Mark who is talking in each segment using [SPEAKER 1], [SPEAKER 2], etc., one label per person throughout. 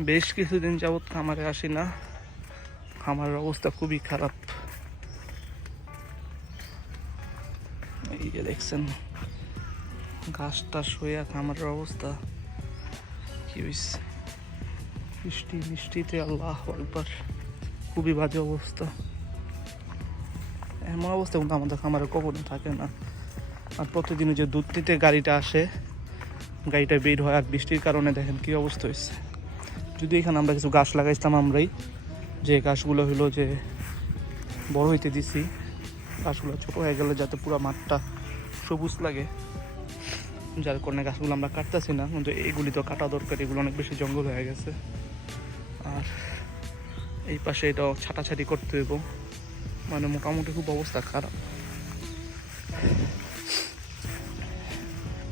[SPEAKER 1] বেশ কিছুদিন যাবৎ খামারে আসি না। খামারের অবস্থা খুবই খারাপ। এই যে দেখছেন ঘাস টাস শুয়ে খামারের অবস্থা। কি হয়েছে বৃষ্টি বৃষ্টিতে আল্লাহ একবার খুবই বাজে অবস্থা। এমন অবস্থা কিন্তু আমাদের খামারে কখনো থাকে না। আর প্রতিদিন যে দুধ নিতে গাড়িটা আসে, গাড়িটা বের হয় আর বৃষ্টির কারণে দেখেন কি অবস্থা হয়েছে যদি এখানে আমরা কিছু গাছ লাগাইছিলাম আমরাই, যে গাছগুলো হলো যে বড় হইতে দিছি, গাছগুলো ছোট হয়ে গেলে যাতে পুরো মাঠটা সবুজ লাগে। যার কারণে গাছগুলো আমরা কাটতেছি না, কিন্তু এইগুলি তো কাটা দরকার, এগুলো অনেক বেশি জঙ্গল হয়ে গেছে। আর এই পাশে এটাও ছাটাছাটি করতে হইব। মানে মোটামুটি খুব অবস্থা খারাপ।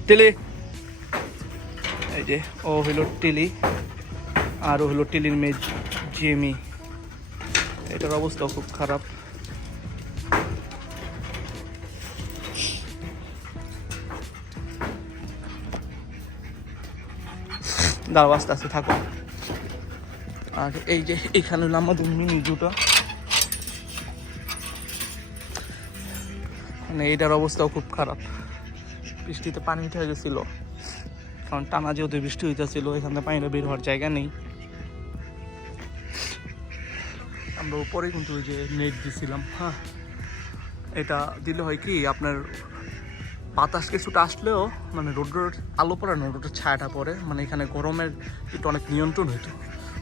[SPEAKER 1] টেলি! এই যে, ও হইল টেলি। আর হলো টেলির মেয়ে জেমি। এটার অবস্থাও খুব খারাপ। দাঁড়াও, আস্তে আস্তে, থাকো। আর এই যে, এখানে হলো আমাদের মিনি জুটা মানে এটার অবস্থাও খুব খারাপ। বৃষ্টিতে পানি উঠে গেছিল। কারণ টানা যেহেতু বৃষ্টি হইতেছিল, এখান পানিটা বের হওয়ার জায়গা নেই। আমরা উপরে কিন্তু ওই যে নেট দিছিলাম হ্যাঁ। এটা দিলে হয় কি, আপনার বাতাস কিছুটা আসলেও মানে রোডের আলো পড়ে না রোডের ছায়াটা পড়ে মানে এখানে গরমের একটু অনেক নিয়ন্ত্রণ হইতো।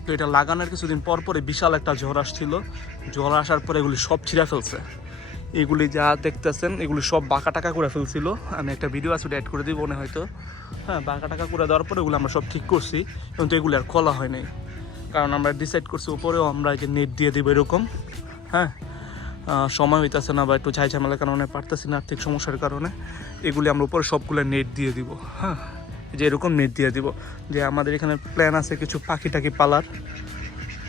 [SPEAKER 1] তো এটা লাগানোর কিছুদিন পর পরে বিশাল একটা ঝড় আসছিল। ঝড় আসার পরে এগুলি সব ছিঁড়া ফেলছে। এগুলি যা দেখতেছেন, এগুলি সব বাঁকা টাকা করে ফেলছিল। আমি একটা ভিডিও আছে অ্যাড করে দিব মনে হয়তো হ্যাঁ বাঁকা টাকা করে দেওয়ার পরে এগুলো আমরা সব ঠিক করছি, কিন্তু এগুলি আর খোলা হয় নাই। কারণ আমরা ডিসাইড করছি উপরেও আমরা যে নেট দিয়ে দিব এরকম হ্যাঁ? সময় হইতেছে না বা একটু ঝাই ঝামেলার কারণে পারতেছি না আর্থিক সমস্যার কারণে এগুলি আমরা উপরে সবগুলো নেট দিয়ে দিব হ্যাঁ? যে এরকম নেট দিয়ে দিব যে আমাদের এখানে প্ল্যান আছে কিছু পাখি টাকি পালার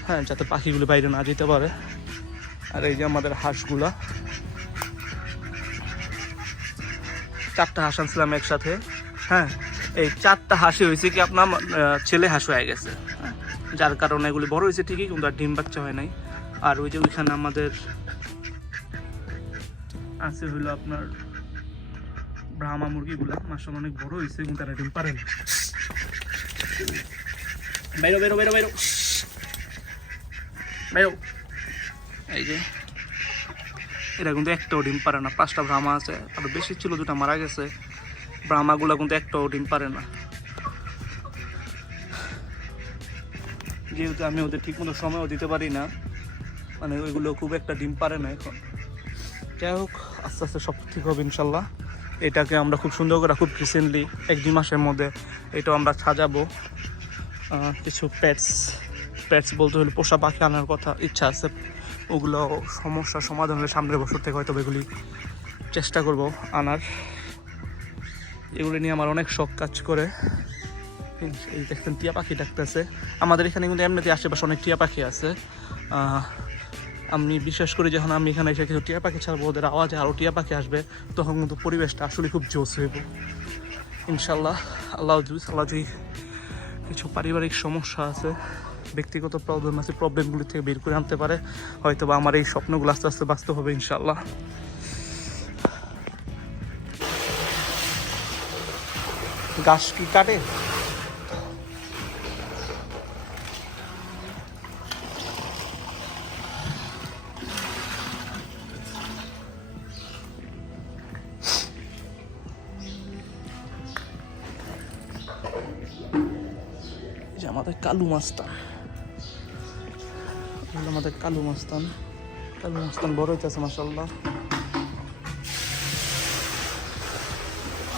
[SPEAKER 1] হ্যাঁ? যাতে পাখিগুলো বাইরে না যেতে পারে। আর এই যে আমাদের হাঁসগুলা চারটা হাঁস আনছিলাম একসাথে হ্যাঁ? এই চারটা হাসি হয়েছে কি আপনার ছেলে হাঁস হয়ে গেছে হ্যাঁ, যার কারণে এগুলি বড় হয়েছে ঠিকই, কিন্তু আর ডিম বাচ্চা হয় নাই। আর ওই যে ওইখানে আমাদের আছে হইল আপনার ব্রাহ্মা মুরগিগুলো। মাসে অনেক বড় হয়েছে, কিন্তু তারা ডিম পারে না। বাইরো বাইরো বাইরো বাইরো। বাইরো। এই যে, এরা কিন্তু একটাও ডিম পারে না। পাঁচটা ব্রাহ্মা আছে, আরও বেশি ছিল, দুটা মারা গেছে। ব্রাহ্মাগুলো কিন্তু একটাও ডিম পারে না। যেহেতু আমি ওদের ঠিক মতো সময়ও দিতে পারি না মানে ওইগুলো খুব একটা ডিম পারে না এখন। যাই হোক, আস্তে আস্তে সব ঠিক হবে ইনশাল্লাহ। এটাকে আমরা খুব সুন্দর করে খুব রিসেন্টলি এক দুই মাসের মধ্যে এটাও আমরা সাজাবো। কিছু প্যাটস প্যাটস বলতে হলে পোষা পাখি আনার কথা ইচ্ছা আছে। ওগুলো সমস্যার সমাধান হলে সামনের বছর থেকে হয়তো এগুলি চেষ্টা করব আনার। এগুলি নিয়ে আমার অনেক শখ কাজ করে। এই দেখতেন টিয়া পাখি ডাকতেছে। আমাদের এখানে কিন্তু এমনিতে আশেপাশে অনেক টিয়া পাখি আছে। আমি বিশ্বাস করি যখন আমি এখানে এসে কিছু টিয়া পাখি ছাড়বো, ওদের আওয়াজে আরও টিয়া পাখি আসবে, তখন কিন্তু পরিবেশটা আসলে খুব জোস হইব ইনশাল্লাহ আল্লাহ আল্লাহ কিছু পারিবারিক সমস্যা আছে, ব্যক্তিগত প্রবলেম আছে প্রবলেমগুলি থেকে বের করে আনতে পারে হয়তো বা আমার এই স্বপ্নগুলো আস্তে আস্তে বাস্তব হবে ইনশাল্লাহ গাছ কি কাটে? আমাদের কালু মাস্তান। আমাদের কালু মাস্তান। কালু মাস্তান বড় হইতেছে মাসাল্লাহ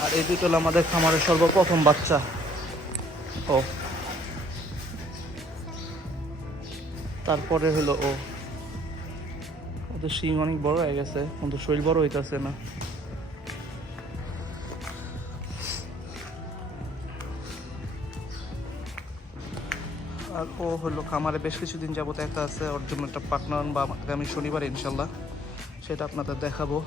[SPEAKER 1] আর এই দুটো আমাদের খামারের সর্বপ্রথম বাচ্চা। ও। তারপরে হলো ও। ওদের শিং অনেক বড় হয়ে গেছে কিন্তু শরীর বড় হইতেছে না। আর ও হলো খামারে বেশ কিছুদিন যাবত একটা আছে। ওর জন্য একটা পার্টনার বা আগামী শনিবার ইনশাল্লাহ সেটা আপনাদের দেখাবো।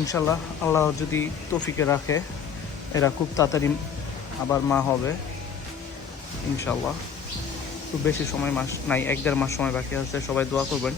[SPEAKER 1] ইনশাল্লাহ আল্লাহ যদি তফিকে রাখে, এরা খুব তাড়াতাড়ি আবার মা হবে, ইনশাল্লাহ। খুব বেশি সময় মাস নাই, এক দেড় মাস সময় বাকি আছে, সবাই দোয়া করবেন।